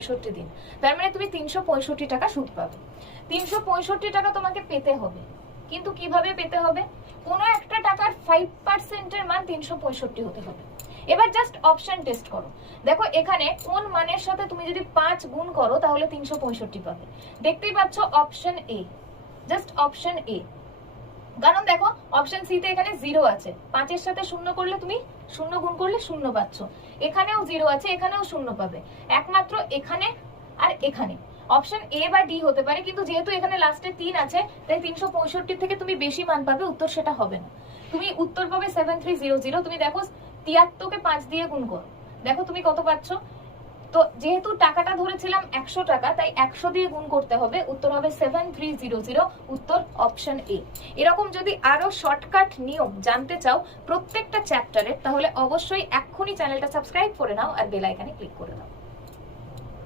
65 দিন, তার মানে তুমি 365 টাকা সুদ পাবে। 365 টাকা তোমাকে পেতে হবে, কিন্তু কিভাবে পেতে হবে? কোনো একটা টাকার 5% এর মান 365 হতে হবে। এবার জাস্ট অপশন টেস্ট করো, দেখো এখানে কোন মানের সাথে তুমি যদি 5 গুণ করো তাহলে 365 পাবে। দেখতেই পাচ্ছ option A, just option A. কারণ দেখো অপশন সি তে এখানে 0 আছে, 5 এর সাথে 0 করলে তুমি 0 গুণ করলে 0 পাচ্ছ, এখানেও 0 আছে, এখানেও 0 পাবে, একমাত্র এখানে আর এখানে। অপশন এ বা ডি হতে পারে, কিন্তু যেহেতু এখানে লাস্টে 3 আছে তাই 365 থেকে তুমি বেশি মান পাবে, উত্তর সেটা হবে না। তুমি উত্তর পাবে 7300। তুমি দেখো 73 কে 5 দিয়ে গুণ করো, দেখো তুমি কত পাচ্ছ। তো যেহেতু টাকাটা ধরেছিলাম 100 টাকা, তাই 100 দিয়ে গুণ করতে হবে, উত্তর হবে 7300, উত্তর অপশন এ। এরকম যদি আরো শর্টকাট নিয়ম জানতে চাও প্রত্যেকটা চ্যাপ্টারের, তাহলে অবশ্যই এক্ষুনি চ্যানেলটা সাবস্ক্রাইব করে নাও আর বেল আইকনে ক্লিক করে দাও।